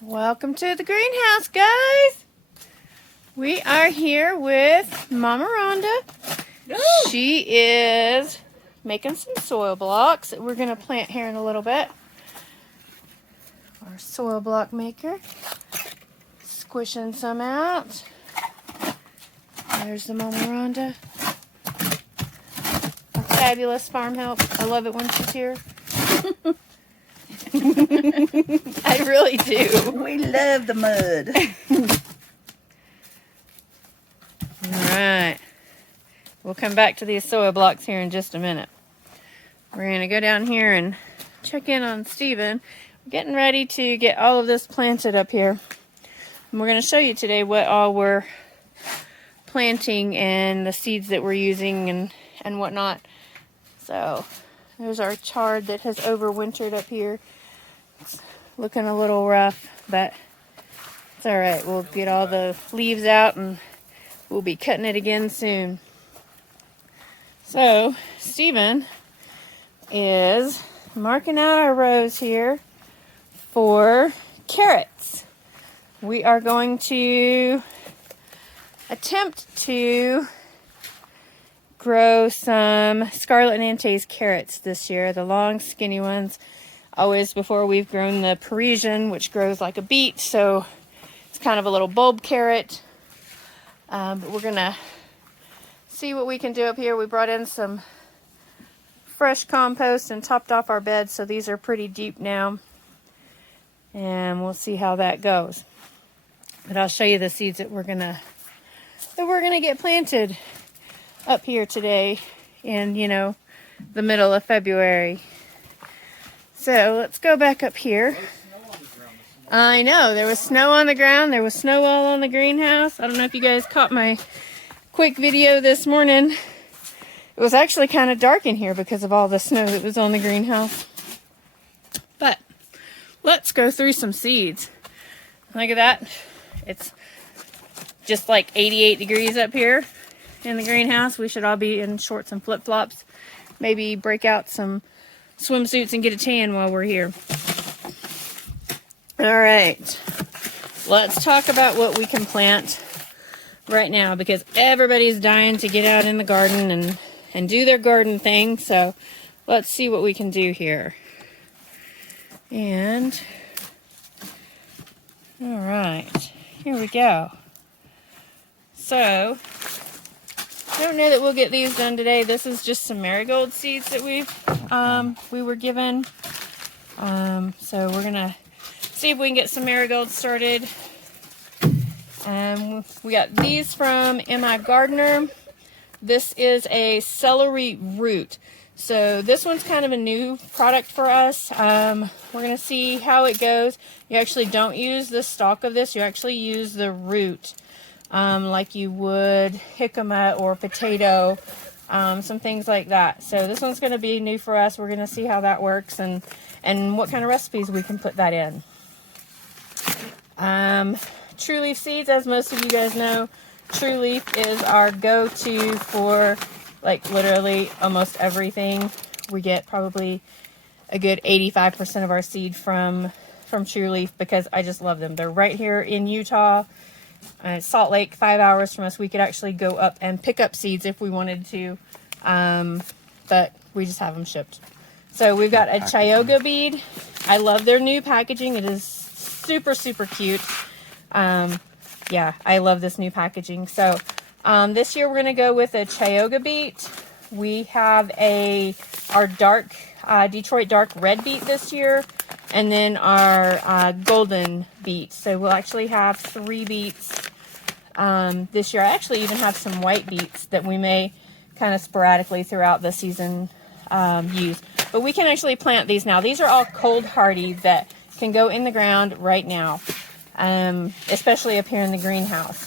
Welcome to the greenhouse, guys. We are here with Mama Rhonda. She is making some soil blocks that we're going to plant here in a little bit. Our soil block maker. Squishing some out. There's the Mama Rhonda. A fabulous farm help. I love it when she's here. I really do. We love the mud. Alright. We'll come back to these soil blocks here in just a minute. We're going to go down here and check in on Steven. We're getting ready to get all of this planted up here. And we're going to show you today what all we're planting and the seeds that we're using and whatnot. So, there's our chard that has overwintered up here. It's looking a little rough, but it's alright. We'll get all the leaves out and we'll be cutting it again soon. So, Steven is marking out our rows here for carrots. We are going to attempt to grow some Scarlet Nantes carrots this year, the long skinny ones. Always before we've grown the Parisian, which grows like a beet, so it's kind of a little bulb carrot. But we're gonna see what we can do up here. We brought in some fresh compost and topped off our beds, so these are pretty deep now. And we'll see how that goes. But I'll show you the seeds that we're gonna get planted up here today in, the middle of February. So let's go back up here. I know, there was snow on the ground. There was snow all on the greenhouse. I don't know if you guys caught my quick video this morning. It was actually kind of dark in here because of all the snow that was on the greenhouse. But let's go through some seeds. Look at that. It's just like 88 degrees up here in the greenhouse. We should all be in shorts and flip-flops. Maybe break out some swimsuits and get a tan while we're here. All right, let's talk about what we can plant right now because everybody's dying to get out in the garden and do their garden thing. So let's see what we can do here. And all right, here we go. So I don't know that we'll get these done today. This is just some marigold seeds that we were given. So we're gonna see if we can get some marigolds started. We got these from M.I. Gardner. This is a celery root. So this one's kind of a new product for us. We're gonna see how it goes. You actually don't use the stalk of this. You actually use the root. Like you would jicama or potato, some things like that. So this one's going to be new for us. We're going to see how that works and what kind of recipes we can put that in. True Leaf seeds, as most of you guys know, True Leaf is our go-to for like literally almost everything. We get probably a good 85% of our seed from True Leaf because I just love them. They're right here in Utah. Salt Lake, 5 hours from us. We could actually go up and pick up seeds if we wanted to, but we just have them shipped. So we've got a Chioggia bead. I love their new packaging. It is super, super cute. Yeah, I love this new packaging. So this year we're going to go with a Chioggia beet. We have our dark Detroit dark red beet this year. And then our golden beet. So we'll actually have 3 beets this year. I actually even have some white beets that we may kind of sporadically throughout the season use. But we can actually plant these now. These are all cold hardy that can go in the ground right now, especially up here in the greenhouse.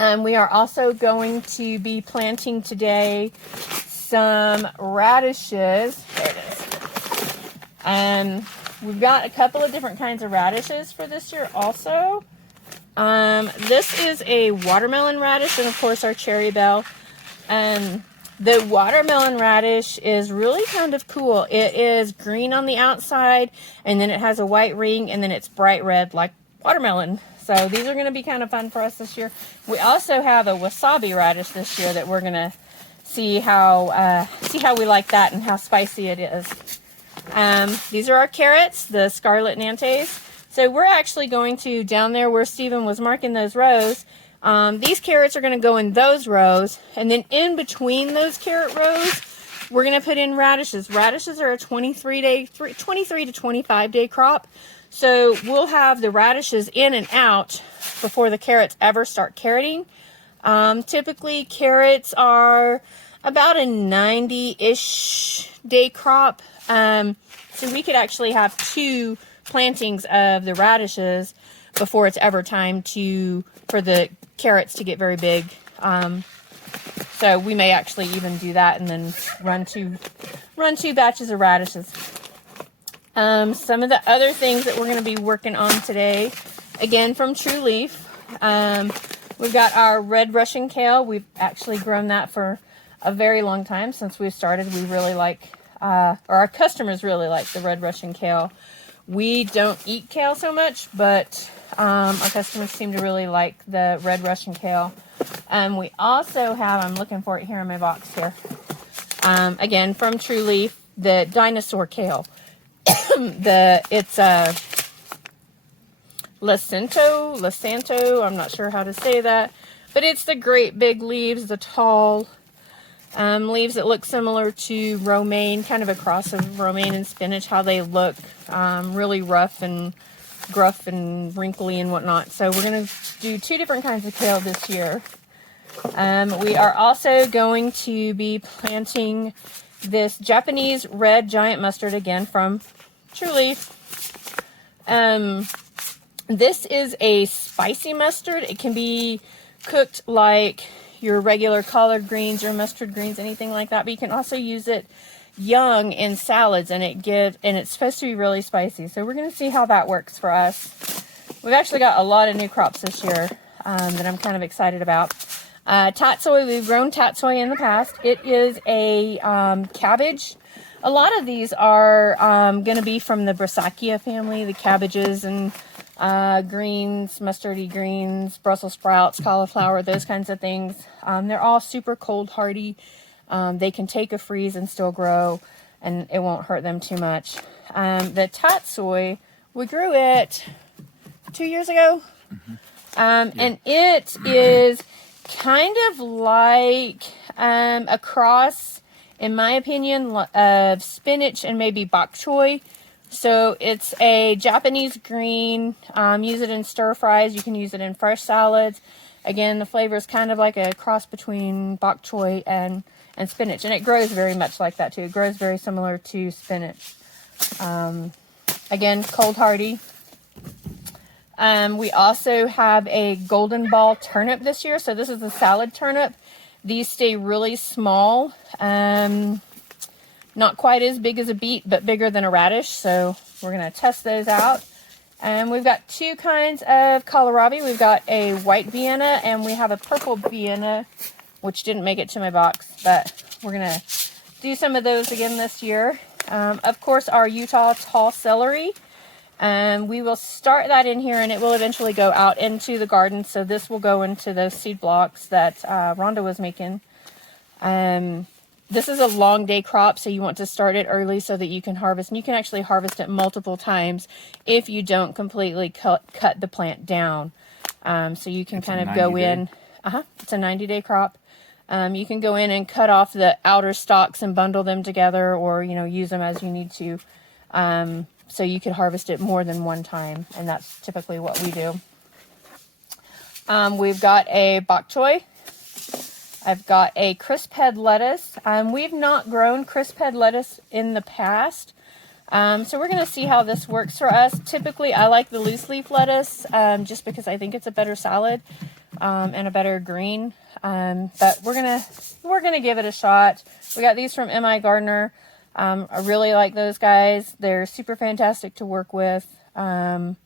We are also going to be planting today some radishes. There it is. We've got a couple of different kinds of radishes for this year also. This is a watermelon radish and of course our cherry bell. The watermelon radish is really kind of cool. It is green on the outside, and then it has a white ring, and then it's bright red like watermelon. So these are going to be kind of fun for us this year. We also have a wasabi radish this year that we're going to see how we like that and how spicy it is. These are our carrots, the Scarlet Nantes. So we're actually going to, down there where Stephen was marking those rows, these carrots are going to go in those rows, and then in between those carrot rows, we're going to put in radishes. Radishes are a 23 to 25 day crop. So we'll have the radishes in and out before the carrots ever start carroting. Typically carrots are about a 90-ish day crop. So we could actually have 2 plantings of the radishes before it's ever time for the carrots to get very big. So we may actually even do that and then run two batches of radishes. Some of the other things that we're going to be working on today, again from True Leaf, we've got our red Russian kale. We've actually grown that for a very long time since we started. We really like, or our customers really like the red Russian kale. We don't eat kale so much, but our customers seem to really like the red Russian kale. We also have, I'm looking for it here in my box here, again from True Leaf, the dinosaur kale. It's Lasanto, I'm not sure how to say that, but it's the great big leaves, the tall leaves that look similar to romaine, kind of a cross of romaine and spinach, how they look, really rough and gruff and wrinkly and whatnot. So we're going to do 2 different kinds of kale this year. We are also going to be planting this Japanese red giant mustard, again from True Leaf. This is a spicy mustard. It can be cooked like your regular collard greens or mustard greens, anything like that, but you can also use it young in salads, and it's supposed to be really spicy. So we're going to see how that works for us. We've actually got a lot of new crops this year that I'm kind of excited about. Tatsoi, we've grown tatsoi in the past. It is a cabbage. A lot of these are going to be from the Brassica family, the cabbages and greens, mustardy greens, Brussels sprouts, cauliflower, those kinds of things. They're all super cold hardy. They can take a freeze and still grow, and it won't hurt them too much. The tatsoi, we grew it 2 years ago. And it is kind of like a cross, in my opinion, of spinach and maybe bok choy. So it's a Japanese green. Use it in stir fries. You can use it in fresh salads. Again, the flavor is kind of like a cross between bok choy and spinach. And it grows very much like that too. It grows very similar to spinach. Again, cold hardy. We also have a golden ball turnip this year. So this is the salad turnip. These stay really small. Not quite as big as a beet, but bigger than a radish. So we're going to test those out. And we've got 2 kinds of kohlrabi. We've got a white Vienna and we have a purple Vienna, which didn't make it to my box, but we're going to do some of those again this year. Of course, our Utah tall celery. We will start that in here and it will eventually go out into the garden. So this will go into those seed blocks that Rhonda was making. This is a long day crop, so you want to start it early so that you can harvest. And you can actually harvest it multiple times if you don't completely cut the plant down. So you can kind of go in. It's a 90-day crop. You can go in and cut off the outer stalks and bundle them together, or use them as you need to. So you could harvest it more than one time, and that's typically what we do. We've got a bok choy. I've got a crisp head lettuce. We've not grown crisp head lettuce in the past, so we're going to see how this works for us. Typically, I like the loose leaf lettuce just because I think it's a better salad and a better green. But we're gonna give it a shot. We got these from M.I. Gardner. I really like those guys. They're super fantastic to work with. And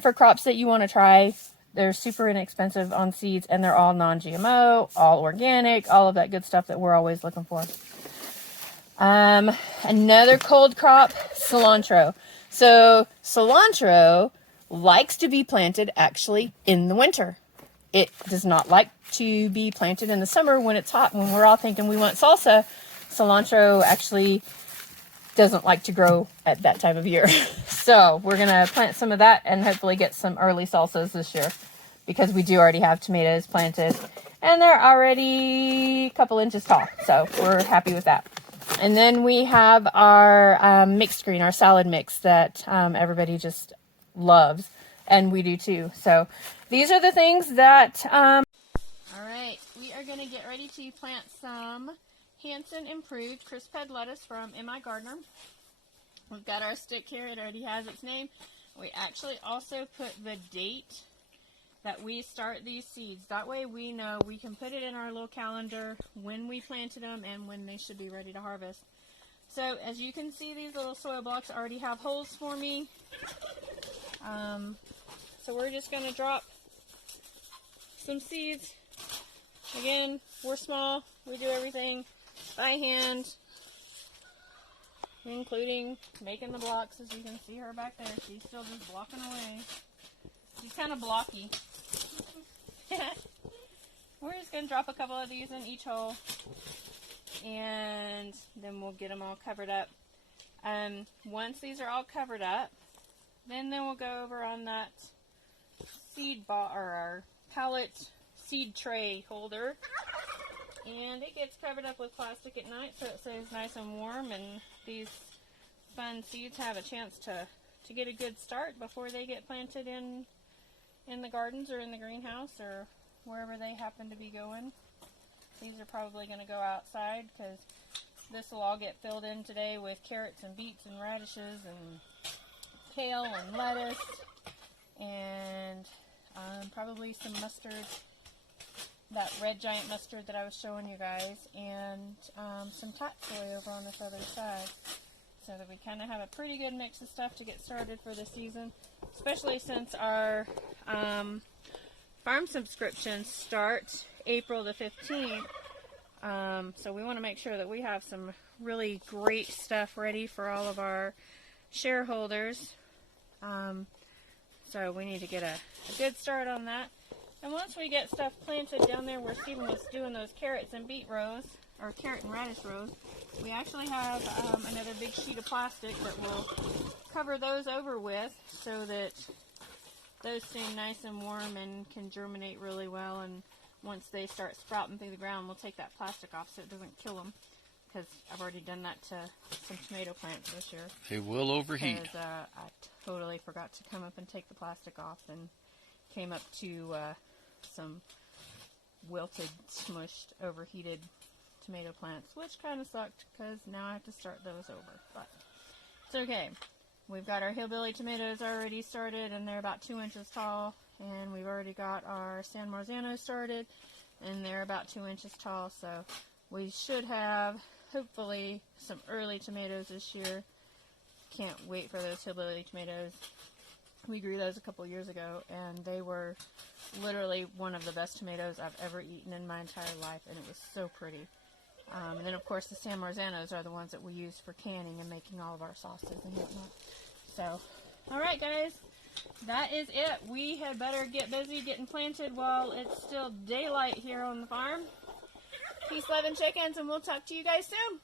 for crops that you want to try they're super inexpensive on seeds, and they're all non-GMO, all organic, all of that good stuff that we're always looking for. Another cold crop, cilantro. So cilantro likes to be planted actually in the winter. It does not like to be planted in the summer when it's hot, when we're all thinking we want salsa. Cilantro actually doesn't like to grow at that time of year. So we're going to plant some of that and hopefully get some early salsas this year, because we do already have tomatoes planted and they're already a couple inches tall. So we're happy with that. And then we have our mixed green, our salad mix that everybody just loves, and we do too. So these are the things that... All right, we are going to get ready to plant some Hanson Improved crisp head lettuce from M.I. Gardner. We've got our stick here. It already has its name. We actually also put the date that we start these seeds. That way we know we can put it in our little calendar when we planted them and when they should be ready to harvest. So as you can see, these little soil blocks already have holes for me. So we're just going to drop some seeds. Again, we're small. We do everything by hand, including making the blocks. As you can see her back there, she's still just blocking away. She's kind of blocky. We're just going to drop a couple of these in each hole, and then we'll get them all covered up. Once these are all covered up, then we'll go over on that seed or our pallet seed tray holder, and it gets covered up with plastic at night so it stays nice and warm, and these fun seeds have a chance to get a good start before they get planted in the gardens or in the greenhouse or wherever they happen to be going. These are probably going to go outside because this will all get filled in today with carrots and beets and radishes and kale and lettuce and probably some mustard, that red giant mustard that I was showing you guys, and some tatsoi over on this other side, so that we kind of have a pretty good mix of stuff to get started for the season, especially since our farm subscriptions start April the 15th. So we want to make sure that we have some really great stuff ready for all of our shareholders. So we need to get a good start on that. And once we get stuff planted down there where Stephen was doing those carrots and beet rows, or carrot and radish rows, we actually have another big sheet of plastic that we'll cover those over with so that those stay nice and warm and can germinate really well. And once they start sprouting through the ground, we'll take that plastic off so it doesn't kill them, because I've already done that to some tomato plants this year. They will overheat. Because I totally forgot to come up and take the plastic off, and came up to some wilted, smushed, overheated tomato plants, which kind of sucked because now I have to start those over. But it's okay. We've got our hillbilly tomatoes already started, and they're about 2 inches tall. And we've already got our San Marzano started, and they're about 2 inches tall. So we should have, hopefully, some early tomatoes this year. Can't wait for those hillbilly tomatoes. We grew those a couple years ago, and they were literally one of the best tomatoes I've ever eaten in my entire life, and it was so pretty. And then, of course, the San Marzanos are the ones that we use for canning and making all of our sauces and whatnot. So, all right, guys, that is it. We had better get busy getting planted while it's still daylight here on the farm. Peace, love, and chickens, and we'll talk to you guys soon.